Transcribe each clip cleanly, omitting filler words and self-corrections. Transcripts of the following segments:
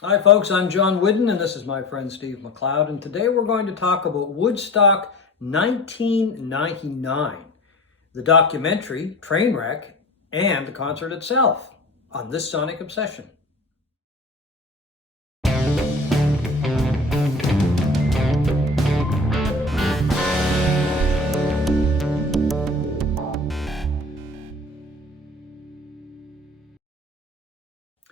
Hi folks, I'm John Whidden and this is my friend Steve McLeod, and today we're going to talk about Woodstock 1999, the documentary Trainwreck, and the concert itself on this Sonic Obsession.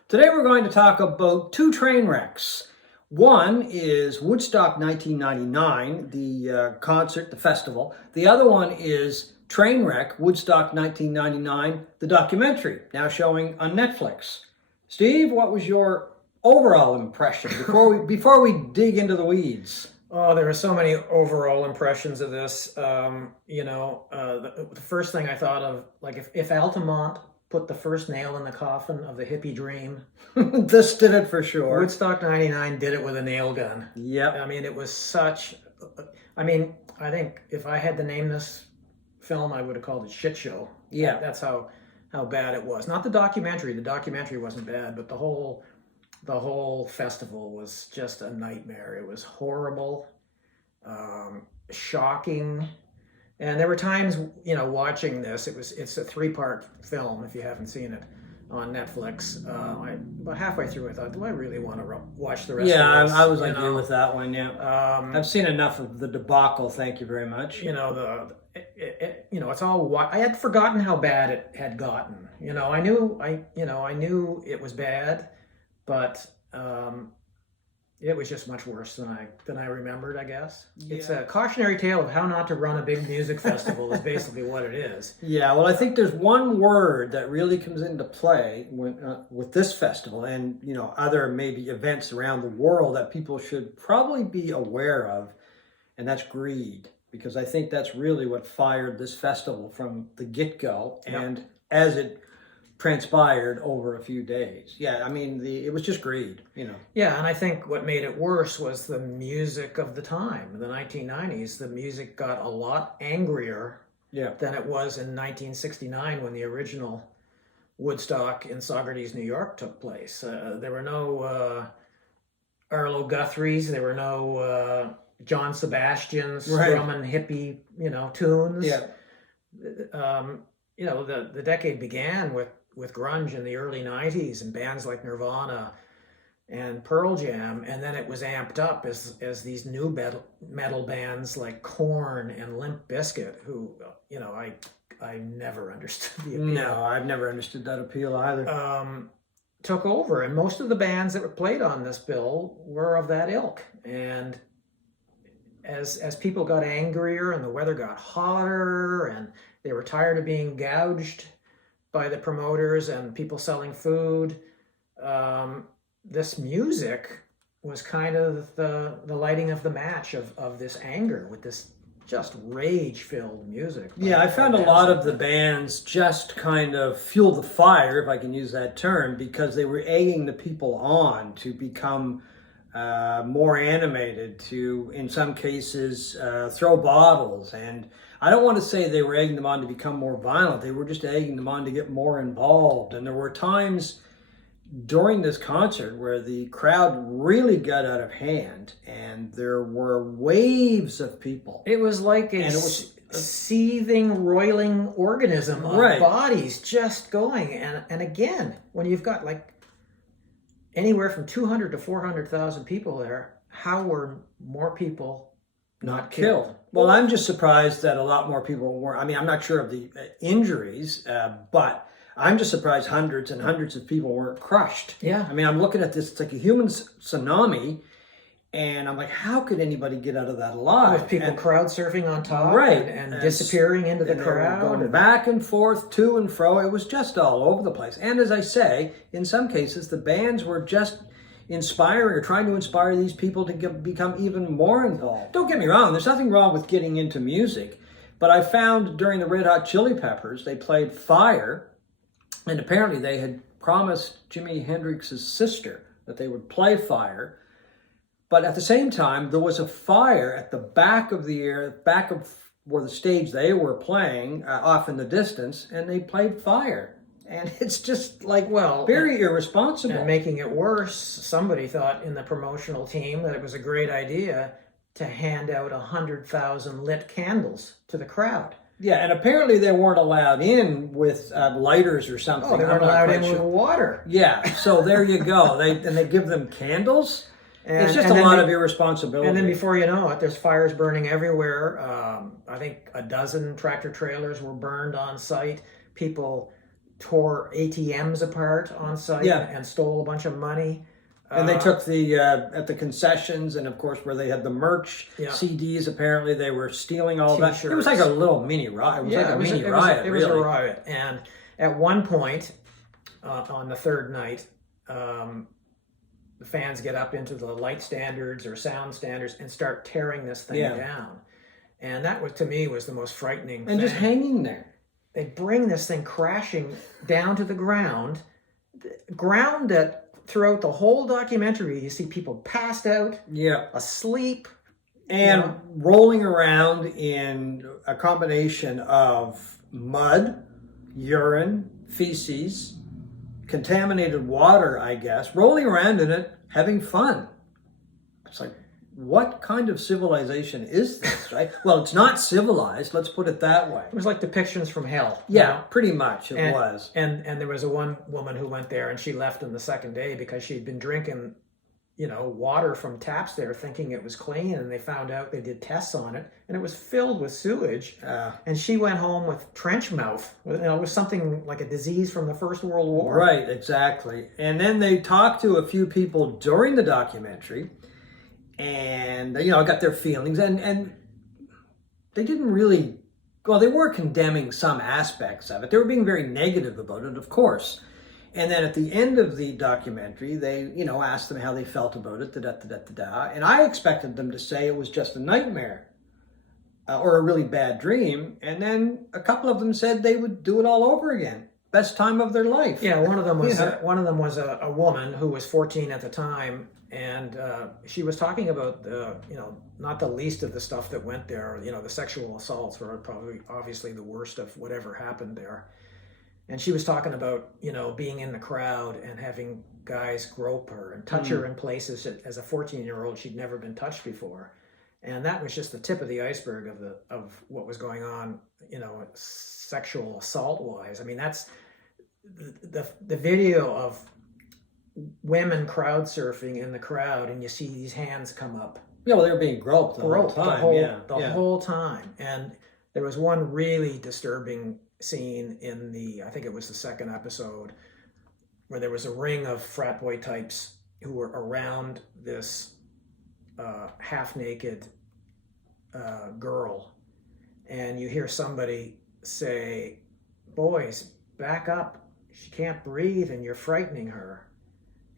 Today we're going to talk about two train wrecks. One is Woodstock 1999, the concert, the festival. The other one is Trainwreck, Woodstock 1999, the documentary, now showing on Netflix. Steve, what was your overall impression before we dig into the weeds? Oh, there are so many overall impressions of this. The first thing I thought of, like if Altamont put the first nail in the coffin of the hippie dream, This did it for sure. Woodstock 99 did it with a nail gun. Yep. I mean, it was such, I think if I had to name this film, I would have called it Shit Show. Yeah. That's how bad it was. Not the documentary. The documentary wasn't bad, but the whole festival was just a nightmare. It was horrible, shocking. And there were times, watching this, it's a three-part film, if you haven't seen it, on Netflix. About halfway through, I thought, do I really want to watch the rest Yeah, of this? I was like you with that one, yeah. I've seen enough of the debacle, thank you very much. It's all, I had forgotten how bad it had gotten. I knew it was bad, but it was just much worse than I remembered, I guess. Yeah. It's a cautionary tale of how not to run a big music festival is basically what it is. Yeah, well, I think there's one word that really comes into play with this festival and, other maybe events around the world that people should probably be aware of, and that's greed. Because I think that's really what fired this festival from the get-go, and as it transpired over a few days. Yeah, I mean, it was just greed, Yeah, and I think what made it worse was the music of the time. In the 1990s, the music got a lot angrier than it was in 1969 when the original Woodstock in Saugerties, New York took place. There were no Arlo Guthries, there were no John Sebastian's drumming hippie, tunes. Yeah. The decade began with grunge in the early 90s and bands like Nirvana and Pearl Jam, and then it was amped up as these new metal bands like Korn and Limp Bizkit, who, I never understood the appeal. No, I've never understood that appeal either. Took over, and most of the bands that were played on this bill were of that ilk. And as people got angrier and the weather got hotter and they were tired of being gouged by the promoters and people selling food, this music was kind of the lighting of the match of this anger with this just rage-filled music. Yeah, I found a lot of the bands just kind of fueled the fire, if I can use that term, because they were egging the people on to become more animated, to, in some cases, throw bottles. And I don't want to say they were egging them on to become more violent. They were just egging them on to get more involved. And there were times during this concert where the crowd really got out of hand, and there were waves of people. It was like a seething, roiling organism of bodies just going. And again, when you've got like anywhere from 200 to 400,000 people there, how were more people not killed? Well, I'm just surprised that a lot more people were. I mean, I'm not sure of the injuries, but I'm just surprised hundreds and hundreds of people weren't crushed. Yeah. I mean, I'm looking at this, it's like a human tsunami, and I'm like, how could anybody get out of that alive? With people crowd surfing on top and disappearing into the crowd. Going back and forth, to and fro. It was just all over the place. And as I say, in some cases, the bands were just inspiring or trying to inspire these people to become even more involved. Don't get me wrong, there's nothing wrong with getting into music, but I found during the Red Hot Chili Peppers, they played Fire, and apparently they had promised Jimi Hendrix's sister that they would play Fire, but at the same time, there was a fire at the back of where the stage they were playing, off in the distance, and they played Fire. And it's just like, Well, very irresponsible. And making it worse, somebody thought in the promotional team that it was a great idea to hand out 100,000 lit candles to the crowd. Yeah, and apparently they weren't allowed in with lighters or something. Oh, they weren't allowed in with water. Yeah, so there you go. They give them candles. It's just a lot of irresponsibility. And then before you know it, there's fires burning everywhere. I think a dozen tractor trailers were burned on site. People tore ATMs apart on site and stole a bunch of money. And they took the, at the concessions, and of course where they had the merch, CDs, apparently they were stealing all that. It was like a little mini riot. It was like a riot, It was a riot. And at one point, on the third night, the fans get up into the light standards or sound standards and start tearing this thing down. And that was, to me, was the most frightening thing. And just hanging there. They bring this thing crashing down to the ground that throughout the whole documentary, you see people passed out, asleep. And rolling around in a combination of mud, urine, feces, contaminated water, I guess, rolling around in it, having fun. It's like, what kind of civilization is this, right? Well, it's not civilized, let's put it that way. It was like depictions from hell. Yeah, pretty much it was. And there was one woman who went there and she left on the second day because she'd been drinking, water from taps there thinking it was clean, and they found out, they did tests on it and it was filled with sewage. And she went home with trench mouth. It was something like a disease from the First World War. Right, exactly. And then they talked to a few people during the documentary, and I got their feelings, and they didn't really, well, they were condemning some aspects of it. They were being very negative about it, of course. And then at the end of the documentary, they, asked them how they felt about it, and I expected them to say it was just a nightmare or a really bad dream. And then a couple of them said they would do it all over again. Best time of their life. Yeah, one of them was a woman who was 14 at the time, and she was talking about not the least of the stuff that went there. The sexual assaults were probably obviously the worst of whatever happened there. And she was talking about being in the crowd and having guys grope her and touch her in places that, as a 14-year-old, she'd never been touched before. And that was just the tip of the iceberg of what was going on, sexual assault wise. I mean, that's the video of women crowd surfing in the crowd, and you see these hands come up. Yeah, well, they were being groped the whole time. The whole time. And there was one really disturbing scene in I think it was the second episode, where there was a ring of frat boy types who were around this half-naked girl, and you hear somebody say, "Boys, back up, she can't breathe and you're frightening her."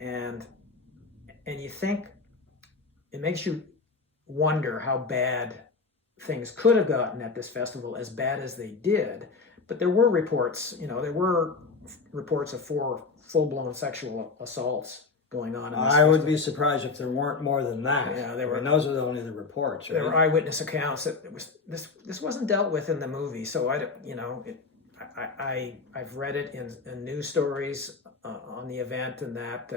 And you think, it makes you wonder how bad things could have gotten at this festival, as bad as they did. But there were reports, of 4 full-blown sexual assaults going on in this I would be surprised if there weren't more than that. Yeah, there were. And those are only the reports, right? There were eyewitness accounts that this wasn't dealt with in the movie. So I've read it in news stories on the event, and that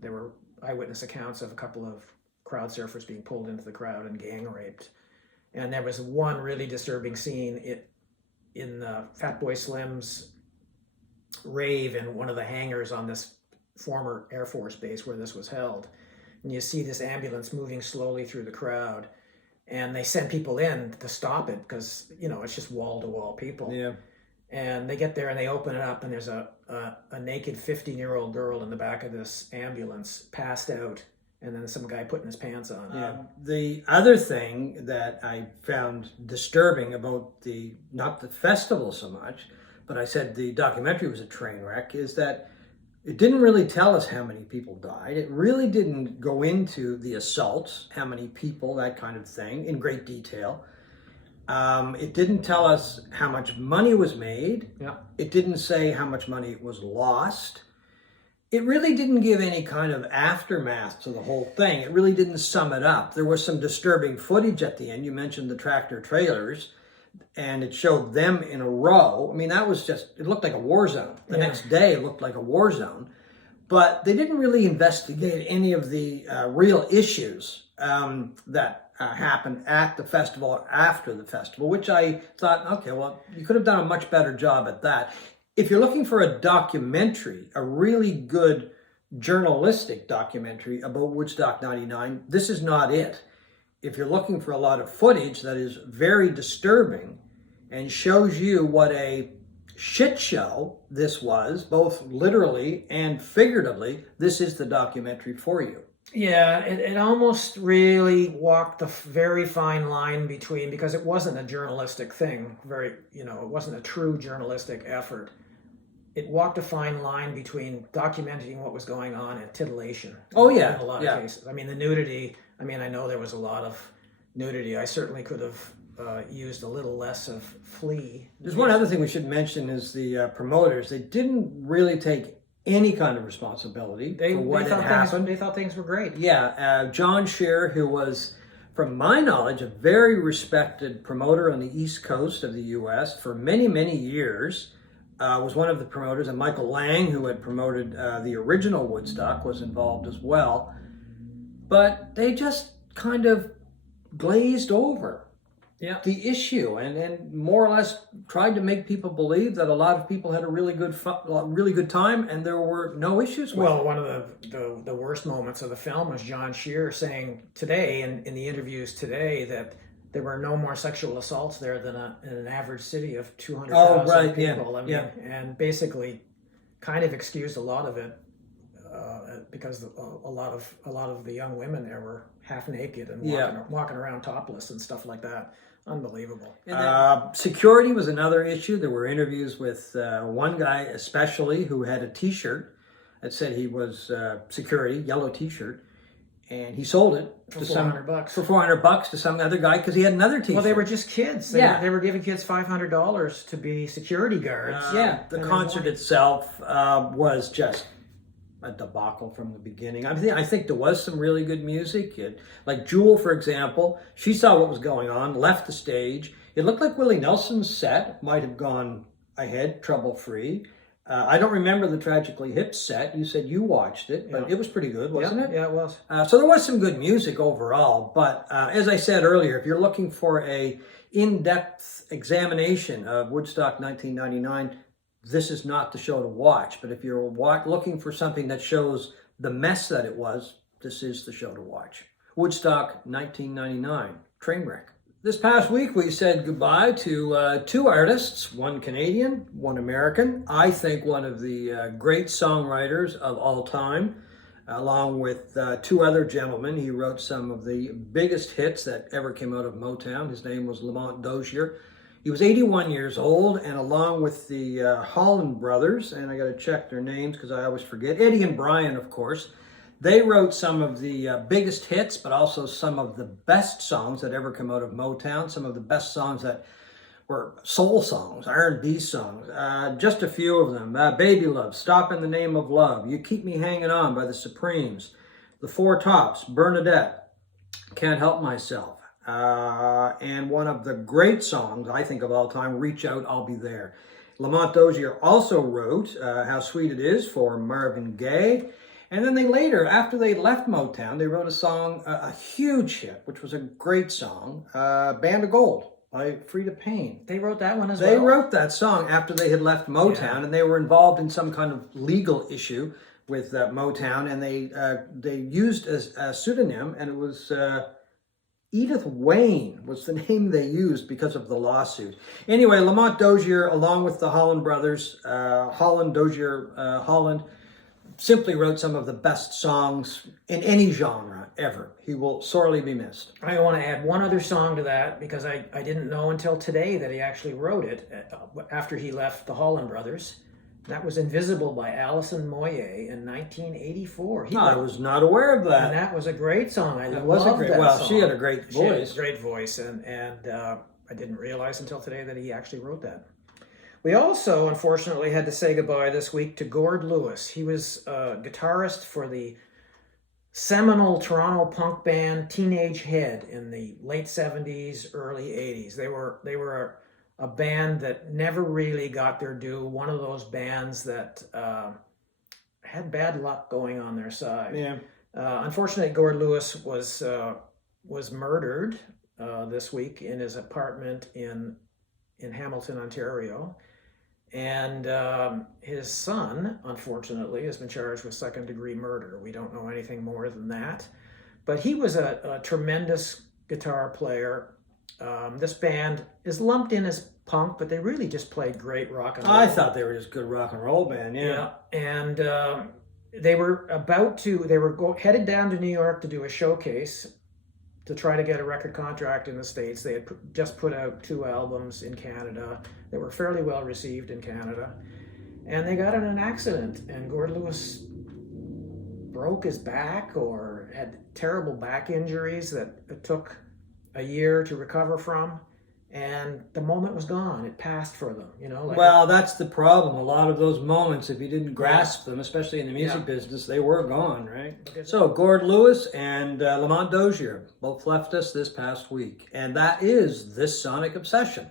there were eyewitness accounts of a couple of crowd surfers being pulled into the crowd and gang raped. And there was one really disturbing scene in the Fatboy Slim's rave in one of the hangars on this former Air Force base where this was held. And you see this ambulance moving slowly through the crowd, and they send people in to stop it because, it's just wall-to-wall people. Yeah. And they get there and they open it up, and there's a naked 15-year-old girl in the back of this ambulance, passed out, and then some guy putting his pants on. The other thing that I found disturbing about not the festival so much, but I said the documentary was a train wreck, is that it didn't really tell us how many people died. It really didn't go into the assaults, how many people, that kind of thing, in great detail. It didn't tell us how much money was made. Yeah. It didn't say how much money was lost. It really didn't give any kind of aftermath to the whole thing. It really didn't sum it up. There was some disturbing footage at the end. You mentioned the tractor trailers. and it showed them in a row. I mean, that was just, it looked like a war zone. The next day it looked like a war zone. But they didn't really investigate any of the real issues that happened at the festival or after the festival, which I thought, okay, well, you could have done a much better job at that. If you're looking for a documentary, a really good journalistic documentary about Woodstock 99, this is not it. If you're looking for a lot of footage that is very disturbing and shows you what a shit show this was, both literally and figuratively, this is the documentary for you. Yeah, it almost really walked the very fine line between, because it wasn't a journalistic thing, it wasn't a true journalistic effort. It walked a fine line between documenting what was going on and titillation. Oh, yeah. In a lot of cases. I mean, the nudity, I know there was a lot of nudity. I certainly could have used a little less of flea. There's one other thing we should mention is the promoters. They didn't really take any kind of responsibility for what had happened. They thought things were great. Yeah, John Shear, who was, from my knowledge, a very respected promoter on the East Coast of the U.S. for many, many years, was one of the promoters, and Michael Lang, who had promoted the original Woodstock, was involved as well. But they just kind of glazed over the issue and more or less tried to make people believe that a lot of people had a really good time and there were no issues with it. One of the worst moments of the film was John Shear saying today, in the interviews today, that there were no more sexual assaults there than in an average city of 200,000 people. And basically kind of excused a lot of it because a lot of the young women there were half naked and walking around topless and stuff like that. Unbelievable. Security was another issue. There were interviews with one guy especially who had a T-shirt that said he was security, yellow T-shirt, and he sold it for $400 for $400 to some other guy because he had another T-shirt. Well, they were just kids. They were giving kids $500 to be security guards. The concert itself was just a debacle from the beginning. I think there was some really good music. Like Jewel, for example, she saw what was going on, left the stage. It looked like Willie Nelson's set might have gone ahead, trouble-free. I don't remember the Tragically Hip set. You said you watched it, but it was pretty good, wasn't it? Yeah, it was. So there was some good music overall, but as I said earlier, if you're looking for a in-depth examination of Woodstock 1999, this is not the show to watch. But if you're looking for something that shows the mess that it was, this is the show to watch. Woodstock 1999, Trainwreck. This past week, we said goodbye to two artists, one Canadian, one American. I think one of the great songwriters of all time, along with two other gentlemen. He wrote some of the biggest hits that ever came out of Motown. His name was Lamont Dozier. He was 81 years old, and along with the Holland brothers, and I got to check their names because I always forget, Eddie and Brian, of course, they wrote some of the biggest hits, but also some of the best songs that ever come out of Motown, some of the best songs that were soul songs, R&B songs, just a few of them. Baby Love, Stop in the Name of Love, You Keep Me Hanging On by the Supremes, The Four Tops, Bernadette, Can't Help Myself, and one of the great songs, I think, of all time, Reach Out, I'll Be There. Lamont Dozier also wrote How Sweet It Is for Marvin Gaye. And then they later, after they left Motown, they wrote a song, a huge hit, which was a great song, Band of Gold by Frida Payne. They wrote that one as well? They wrote that song after they had left Motown, and they were involved in some kind of legal issue with Motown, and they used a pseudonym, and it was Edith Wayne was the name they used because of the lawsuit. Anyway, Lamont Dozier, along with the Holland brothers, Holland, simply wrote some of the best songs in any genre ever. He will sorely be missed. I want to add one other song to that because I didn't know until today that he actually wrote it after he left the Holland brothers. That was Invisible by Alison Moyet in 1984. I was not aware of that. And that was a great song. I loved that song. She had a great voice. She had a great voice, and I didn't realize until today that he actually wrote that. We also, unfortunately, had to say goodbye this week to Gord Lewis. He was a guitarist for the seminal Toronto punk band Teenage Head in the late 70s, early 80s. They were a band that never really got their due, one of those bands that had bad luck going on their side. Yeah. Unfortunately, Gord Lewis was murdered this week in his apartment in Hamilton, Ontario. And his son, unfortunately, has been charged with second-degree murder. We don't know anything more than that. But he was a tremendous guitar player. This band is lumped in as punk, but they really just played great rock and roll. I thought they were just a good rock and roll band, yeah. And they were headed down to New York to do a showcase to try to get a record contract in the States. They had just put out 2 albums in Canada that were fairly well received in Canada. And they got in an accident, and Gord Lewis broke his back or had terrible back injuries that it took a year to recover from. And the moment was gone. It passed for them, Well, that's the problem. A lot of those moments, if you didn't grasp them, especially in the music business, they were gone, right? So, Gord Lewis and Lamont Dozier both left us this past week. And that is This Sonic Obsession.